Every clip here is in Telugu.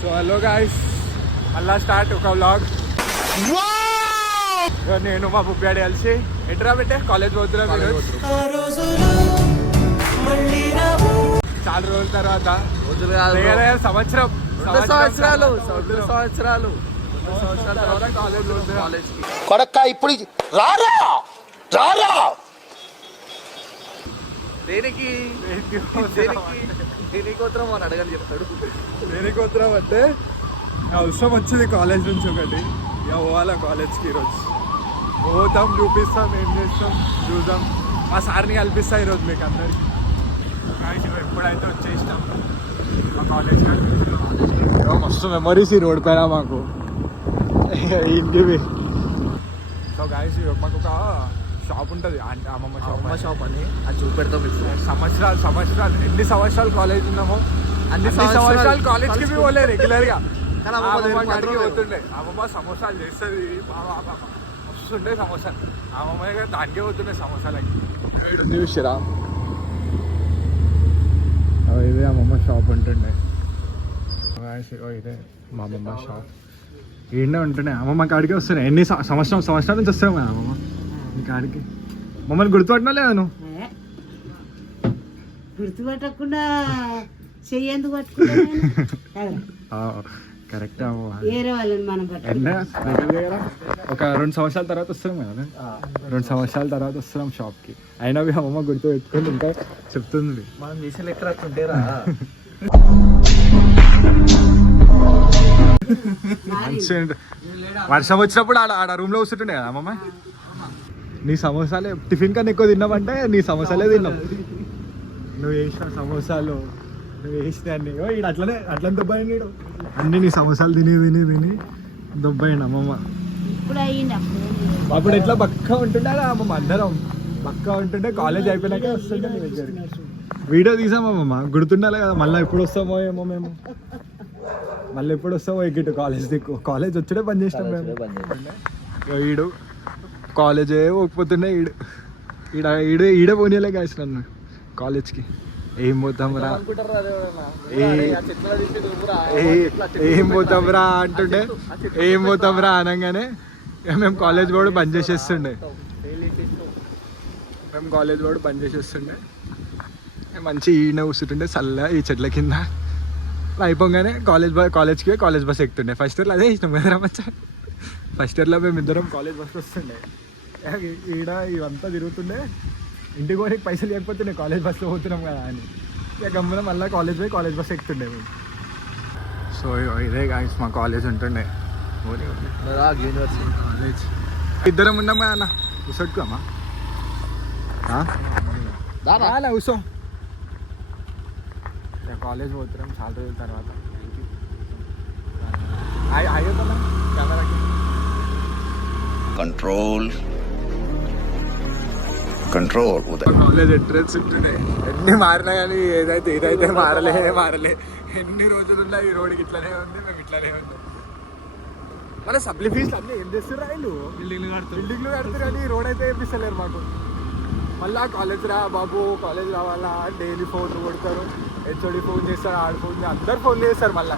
సో హలో గాయ్స్, మళ్ళా స్టార్ట్ ఒక వ్లాగ్. నేను మా బుబ్బియాడి కలిసి ఎట్రా పెట్టే కాలేజ్ పోతున్నాం ఈరోజు. చాలా రోజుల తర్వాత సంవత్సరాలు కొడక్క ఇప్పుడు రారా రారా దేనికి దేనికోత్రం అని అడగని చెప్తాడు. దేనికోత్రం అంటే అవసరం వచ్చింది కాలేజ్ నుంచి ఒకటి. ఇక పోవాలా కాలేజ్కి ఈరోజు. పోతాం, చూపిస్తాం, ఏం చేస్తాం చూద్దాం. మా సార్ని కల్పిస్తా ఈరోజు మీకు అందరికి. ఎప్పుడైతే వచ్చేసినాం మా కాలేజ్ మస్తు మెమరీస్ ఈ రోడ్ పైన మాకు. ఇంటివి. సో గాయస్, మాకు ఒక షాప్ ఉంటుంది, అమ్మమ్మ షాప్ అని అది చూపెడతాం. సంవత్సరాలు ఎన్ని సంవత్సరాలు కాలేజ్ ఉన్నామో అన్ని సంవత్సరాలు కాలేజ్కి పోలే రెగ్యులర్గా. అమ్మమ్మ అడిగి పోతుండే. అమ్మమ్మ సమోసాలు చేస్తుంది, వస్తుండే సమోసాలు. అమ్మమ్మ దానికే పోతుండే సమోసాలకి. చూసిరా, ఇదే అమ్మమ్మ షాప్ ఉంటుండే. ఇదే మా అమ్మమ్మ షాప్. ఈడనే ఉంటుండే. అమ్మమ్మ కాడికి వస్తున్నాయి. ఎన్ని సంవత్సరాల నుంచి వస్తావు కదా అమ్మమ్మ నీ కాడికి. మమ్మల్ని గుర్తుపట్టినా లేదా నువ్వు? గుర్తుపట్టకుండా చెయ్యేందుకు పట్టుకుంటా. కరెక్ట్. ఒక 2 సంవత్సరాల తర్వాత వస్తున్నాం కదా. 2 సంవత్సరాల తర్వాత వస్తున్నాం షాప్కి. అయినా అమ్మమ్మ గుర్తు పెట్టుకుని ఇంకా చెప్తుంది. మనం చేసిన లెక్క ఉంటేరా. వర్షం వచ్చినప్పుడు ఆడ రూమ్ లో కూర్చుంటుండే కదా అమ్మమ్మ. నీ సమోసాలే టిఫిన్ కన్నా ఎక్కువ తిన్నామంటే నీ సమోసాలే తిన్నాం. నువ్వు వేసిన సమోసాలు, నువ్వు వేసిన అన్ని ఈడు అట్లనే దొబ్బాయండి. ఈడు అన్ని నీ సమోసాలు తిని తిని తిని దొబ్బాయండి అమ్మమ్మ. అప్పుడు ఎట్లా బక్క ఉంటుండే అమ్మమ్మ, అందరం బక్క ఉంటుండే. కాలేజ్ అయిపోయినాక వస్తుండే నీ దగ్గరికి. వీడియో తీసామమ్మమ్మ, గుర్తుండాలి కదా. మళ్ళీ ఎప్పుడు వస్తామో ఏమో మేము. మళ్ళీ ఎప్పుడు వస్తామో ఎక్కిట్టు కాలేజ్ దిక్కు. కాలేజ్ వచ్చే పని చేసినాం మేము. ఈడు కాలేజే పోకపోతుండే. ఈడే పోనీలే కాసి నన్ను కాలేజ్కి. ఏం పోతాంరా అంటుండే. ఏం పోతాంరా అనగానే మేము కాలేజ్ కూడా బంద్ చేసేస్తుండే. మంచి ఈయన కూర్చుంటుండే చల్ల ఈ చెట్ల కింద. అయిపోగానే కాలేజ్ బస్ ఎక్కుతుండే. ఫస్ట్ ఇయర్లో అదే ఇష్టం కదరా మచ్చా. ఫస్ట్ ఇయర్లో మేము ఇద్దరం కాలేజ్ బస్ వస్తుండే. ఈడ ఇవంతా తిరుగుతుండే. ఇంటికి పోయి పైసలు లేకపోతుండే, కాలేజ్ బస్లో పోతున్నాం కదా అని. ఇక గమ్మున మళ్ళీ కాలేజ్ బస్ ఎక్కుతుండే మేము. సో ఇదే గాయస్ మా కాలేజ్ ఉంటుండే. కాలేజ్ ఇద్దరం ఉన్నాం కదా అన్న. కూర్చోట్టుకోమా కూర్చో. కాలేజ్ పోతున్నాం చాలా రోజుల తర్వాత. కెమెరాకి కంట్రోల్ కాలేజ్ ఎంట్రన్స్ ఉంటుండే. ఎన్ని మారినా కానీ ఇదైతే మారలే. ఎన్ని రోజులు ఉన్నా ఈ రోడ్కి ఇట్లానే ఉంది, మేము ఇట్లానే ఉంది. మన సప్లీ ఫీజు అన్నీ ఏం చేస్తారు వీళ్ళు? బిల్డింగ్లు కడుతున్నారు కానీ రోడ్ అయితే వేపిస్తలేరు మాకు. మళ్ళీ కాలేజ్ రా బాబు, కాలేజ్ రావాలా, డైలీ ఫోన్ కొడతారు. హెచ్ఓడి ఫోన్ చేస్తారు, ఆడు ఫోన్ చేస్తారు, అందరు ఫోన్ చేస్తారు. మళ్ళీ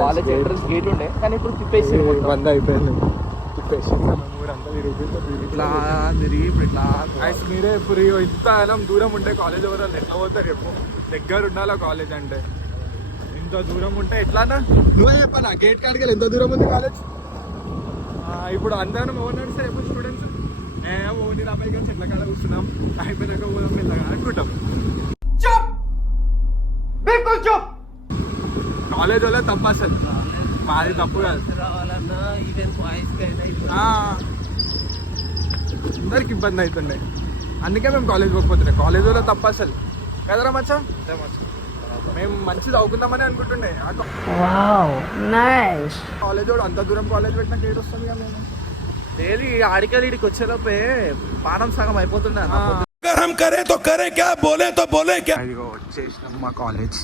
కాలేజ్ ఎంట్రన్స్ గేట్ ఉండే కానీ ఇప్పుడు తిప్పేసి బంద్ అయిపోయింది. తిప్పేసి ఊరంతా తిరిగి ఇప్పుడు ఇట్లా మీరే ఇప్పుడు ఇంత దూరం ఉంటే కాలేజ్ ఎవరు ఎట్లా పోతారు చెప్పు? దగ్గర ఉండాలా కాలేజ్ అంటే. ఇంత దూరం ఉంటే ఎట్లానా? నువ్వే చెప్పాలా గేట్ కాడికి ఎంత దూరం ఉంది కాలేజ్? ఇప్పుడు అందరం ఓనర్స్ ఎప్పుడు స్టూడెంట్స్ ఓని రాబాయి కానీ చెట్ల కాడ కూర్చున్నాం. అయిపోయినాక పోదాం మెల్లగా అనుకుంటాం. కాలేజ్ వల్ల తప్పు అసలు, మాది తప్పు కాదు. అందరికి ఇబ్బంది అవుతుండే, అందుకే మేము కాలేజ్ పోకపోతుండే. కాలేజ్ వల్ల తప్పు అసలు కదరా మచ్చా. మేము మంచి చదువుకుందామని అనుకుంటుండే. కాలేజ్ వాడు అంత దూరం కాలేజ్ పెట్టినా గేట్ వస్తుంది కదా. మేము డైలీ ఆడికల్ ఇడికి వచ్చేలోపే పానం సగం అయిపోతుండే. వచ్చేసినాం మా కాలేజ్.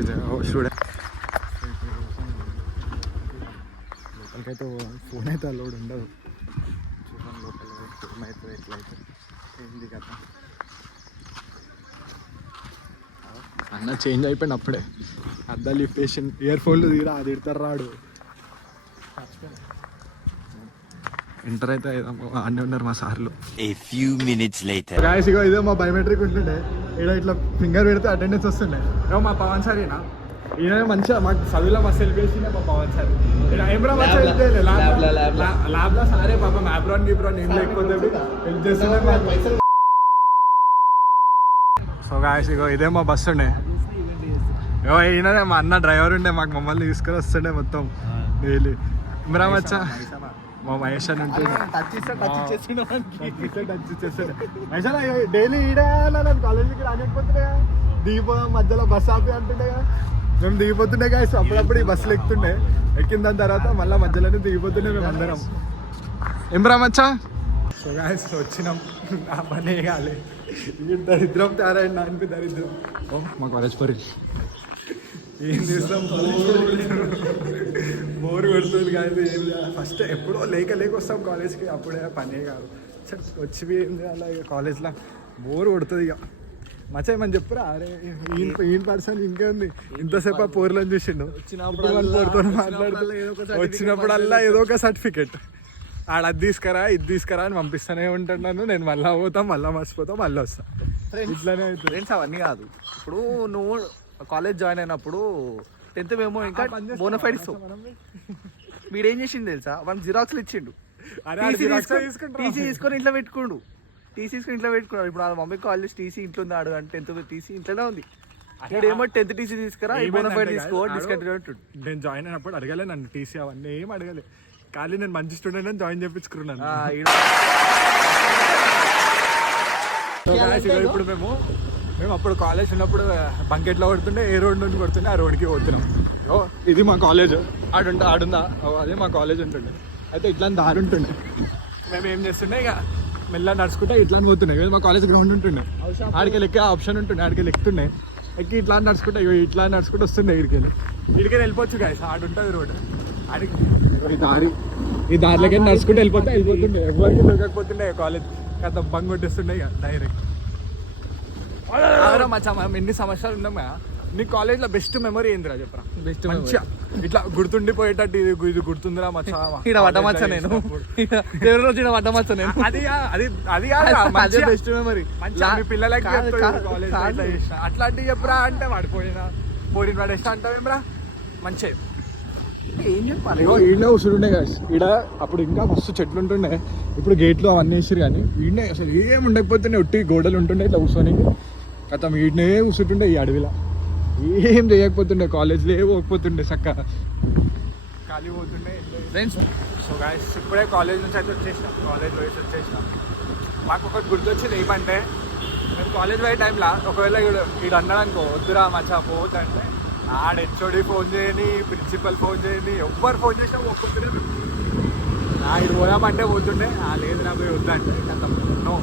ఇది స్టూడెంట్ లోపలికైతే ఫోన్ అయితే అలౌడ్ ఉండదు. చూసాను లోపల ఫోన్ అయితే ఎట్లయితే ఏంది కదా. అన్న చేంజ్ అయిపోయింది అప్పుడే. అద్దాలు ఇప్పేసి ఇయర్ ఫోన్లు తీరా అది ఇడతారు రాడు. ఇంటర్ అయితే అన్నీ ఉన్నారు మా సార్లు. A few minutes later. Guys ఇగో ఇదే మా బయోమెట్రిక్ ఉంటుండే. ఇక్కడ ఇట్లా ఫింగర్ పెడితే అటెండెన్స్ వస్తుండే. ఏమో మా పవన్ సార్ ఈయన మంచిగా మాకు చదువులో మస్తు హెల్ప్ చేసిండే మా పవన్ సార్. ల్యాబ్లో సారే పాప మ్యాప్రాన్ గీప్రాన్ ఏం లేకపోతే హెల్ప్ చేస్తుండే. సో గాయస్ ఇగో ఇదే మా బస్సు ఉండే. ఈయన మా అన్న డ్రైవర్ ఉండే, మాకు మమ్మల్ని తీసుకొని వస్తుండే మొత్తం డైలీ. ఇమ్రాన్ వచ్చా మా మహేష్ అని ఉంటుండే. డైలీ ఈడే కాలేజీకి రానిపోతుండే. దిగిపోదాం మధ్యలో బస్ ఆపి అంటుండే. మేము దిగిపోతుండే గాయస్. అప్పుడప్పుడు ఈ బస్సులు ఎక్కుతుండే. ఎక్కిన దాని తర్వాత మళ్ళీ మధ్యలోనే దిగిపోతుండే మేము అందరం. ఇమ్రాన్ వచ్చా. సో గాయస్ వచ్చినాం. ఆ పని కాలే. దరిద్రం తయారైంది దానికి దరిద్రం. మా కాలేజ్ పరి ఏం చేస్తాం, బోర్ కొడుతుంది కానీ ఏం చేయాలి. ఫస్ట్ ఎప్పుడో లేక వస్తాం కాలేజ్కి, అప్పుడే పనే కాదు. వచ్చి ఏం చేయాలి ఇక కాలేజ్లో బోర్ కొడుతుంది. ఇక మచ్చేయమని చెప్పురా. అరే ఈయన పర్సన్ ఇంకా ఉంది, ఇంతసేపు ఆ పోర్లను చూసిండు. వచ్చినప్పుడల్లా ఏదో ఒక సర్టిఫికెట్ ఆడ అది తీసుకురా ఇది తీసుకురా అని పంపిస్తూనే ఉంటాను. నేను మళ్ళీ పోతాం, మళ్ళీ మర్చిపోతాం, మళ్ళీ వస్తాను. ఇట్లానే అవుతుంది. ఫ్రెండ్స్ అవన్నీ కాదు. ఇప్పుడు నువ్వు కాలేజ్ జాయిన్ అయినప్పుడు 10th మేము ఇంకా బోనఫైడ్ ఇస్తాం. వీడు ఏం చేసిండు తెలుసా, వన్ జిరాక్స్లు ఇచ్చిండు. టీసీ తీసుకొని ఇంట్లో పెట్టుకోండు. టీసీ తీసుకొని ఇంట్లో పెట్టుకున్నాడు. ఇప్పుడు వాళ్ళ మమ్మీకి కాల్ చేసి టీసీ ఇంట్లో ఉంది ఆడు అంటే 10th టీసీ ఇంట్లోనే ఉంది. ఇప్పుడు ఏమో 10th టీసీ తీసుకురా, బోనఫైడ్ తీసుకో, డిస్కంటిన్యూ అంటుండు. నేను జాయిన్ అయినప్పుడు అడగలే నన్ను టీసీ అవన్నీ ఏం అడగలే. ఖాళీ నేను మంచి స్టూడెంట్ అని జాయిన్ చేయించుకున్నాను. ఇప్పుడు మేము అప్పుడు కాలేజ్ ఉన్నప్పుడు బంకెట్లో కొడుతుండే, ఏ రోడ్ నుండి కొడుతుండే ఆ రోడ్కి పోతున్నాం. ఇది మా కాలేజ్. ఆడుందా అదే మా కాలేజ్ ఉంటుండే. అయితే ఇట్లా దారి ఉంటుండే. మేము ఏం చేస్తుండే ఇక మెల్ల నడుచుకుంటే ఇట్లా పోతుండే. మా కాలేజ్ గ్రౌండ్ ఉంటుండే. ఆడికి ఎక్కే ఆప్షన్ ఉంటుండే. ఆడికి ఎక్కుతుండే. ఎక్కి ఇట్లా నడుచుకుంటే ఇట్లా నడుచుకుంటూ వస్తుండే. ఇడికి వెళ్ళిపోవచ్చు గాయస్. ఆడుంటుంది రోడ్. ఆడికి ఈ దారిలోకి నడుచుకుంటూ వెళ్ళిపోతుండే. ఎవరికి దొరకకపోతుండే కాలేజ్. కథ బంగ్ కొట్టేస్తుండే ఇక డైరెక్ట్. మచ్చా మనం ఎన్ని సంవత్సరాలు ఉన్నాం కదా, నీ కాలేజ్లో బెస్ట్ మెమరీ ఏందిరా చెప్పరా? బెస్ట్ మంచిగా ఇట్లా గుర్తుండిపోయేటట్టు ఇది గుర్తుందిరా మచ్చా. వడ్డమచ్చ నేను వడ్డమచ్చ నేను. అది బెస్ట్ మెమరీ. మంచిగా మీ పిల్లలకి అట్లాంటివి చెప్పరా అంటే వాడిపోయినా పోయిన వాడు ఎట్లా అంటావేమ్రా మంచిగా ఏం చెప్పాలి. ఈడనే కూర్చుంటుండే కదా ఈడ. అప్పుడు ఇంకా మస్తు చెట్లు ఉంటుండే. ఇప్పుడు గేట్లు అవన్నీ వేసారు కానీ ఈడనే అసలు ఏం ఉండకపోతుండే. ఒట్టి గోడలు ఉంటుండే ఇట్లా కూర్చొని. గతం ఈడనే కూర్చుంటుండే ఈ అడవిలో. ఏం చేయకపోతుండే. కాలేజ్లో ఏ పోకపోతుండే. చక్కగా ఖాళీ పోతుండే ఫ్రెండ్స్. సో గాయస్ ఇప్పుడే కాలేజ్ నుంచి అయితే వచ్చేసినాం. కాలేజ్ పోయేసి వచ్చేసినాం. మాకు ఒకటి గుర్తొచ్చింది ఏమంటే, మేము కాలేజ్ పోయే టైంలో ఒకవేళ ఈడు అన్నాడనుకో వద్దురా మచ్చా పోవద్దంటే ఆడ హెచ్ఓడి ఫోన్ చేయని, ప్రిన్సిపల్ ఫోన్ చేయని, ఎవ్వరు ఫోన్ చేసినా ఒక్కొక్కరు ఇది పోదామంటే పోతుండే. లేదు నా పోయి వద్దంటే నో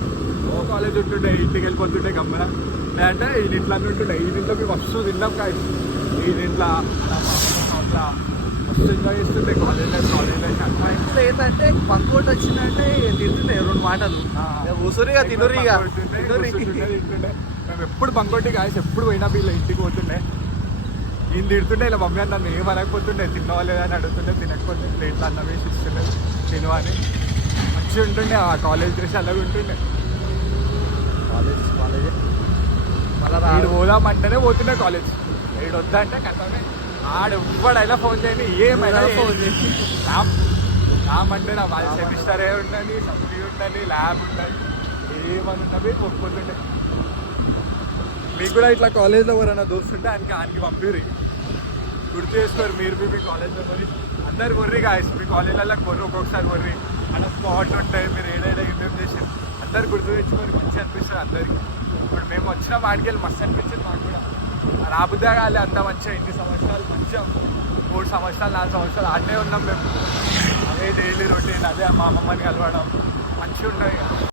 కాలేజ్ ఉంటుండే. ఇంటికి వెళ్ళిపోతుండే గమ్మన. లేదంటే ఈ ఇంట్లో ఉంటుండే. ఈ ఇంట్లో మేము వస్తూ తిన్నాం కాదు. ఈ ఇంట్లో మస్తు ఎంజాయ్ చేస్తుండే కాలేజ్ లైఫ్. మా ఇంట్లో ఏంటంటే బంకోట్ వచ్చిందంటే తింటుండే 2 మాటలు. ఉసురిగా తినురిగా తింటుండే. మేము ఎప్పుడు బంకోటి కాదు. ఎప్పుడు పోయినా వీళ్ళ ఇంటికి పోతుండే. ఈయన తిడుతుండే. ఇలా మమ్మీ నన్ను ఏమనకపోతుండే. తిన్నవా లేదా అని అడుగుతుండే. తినకపోతే ప్లేట్లు అన్నం వేసి ఇస్తుండే తినవా అని. మంచిగా ఉంటుండే ఆ కాలేజ్ చేసి. అలాగే ఉంటుండే కాలేజ్. మళ్ళీ ఆడు పోదామంటేనే పోతుండే కాలేజ్. ఏడు వద్దంటే కథమే. ఆడు ఎవ్వడైనా ఫోన్ చేయండి, ఏమైనా ఫోన్ చేసి రామంటే నా వాళ్ళ సెమిస్టరే ఉండండి, సబ్జీ ఉండండి, ల్యాబ్ ఉండండి, ఏమని ఉన్నవి ఒప్పుకుంటుండే. మీకు కూడా ఇట్లా కాలేజ్లో ఎవరైనా దోస్తుంటే ఆయనకి పంపిరి. గుర్తు చేసుకోరు మీరు మీ కాలేజ్లో మరి. అందరు కొర్రి కాయస్ మీ కాలేజీలలో కొర్రి. ఒక్కొక్కసారి కొర్రి అలా స్పాట్ ఉంటాయి. మీరు ఏదైనా ఇంటర్వ్యూ చేసి అందరు గుర్తు తెచ్చుకొని మంచిగా అనిపిస్తుంది అందరికి. ఇప్పుడు మేము వచ్చిన వాటికి వెళ్ళి మస్తు అనిపించింది మాకు కూడా. రాబుద్దా కాలే అంత మంచిగా. ఇన్ని సంవత్సరాలు మంచిగా 3 సంవత్సరాలు 4 సంవత్సరాలు ఆడనే ఉన్నాం మేము. అదే డైలీ రొటీన్. అదే మా అమ్మమ్మని కలవడం మంచిగా ఉన్నాయి.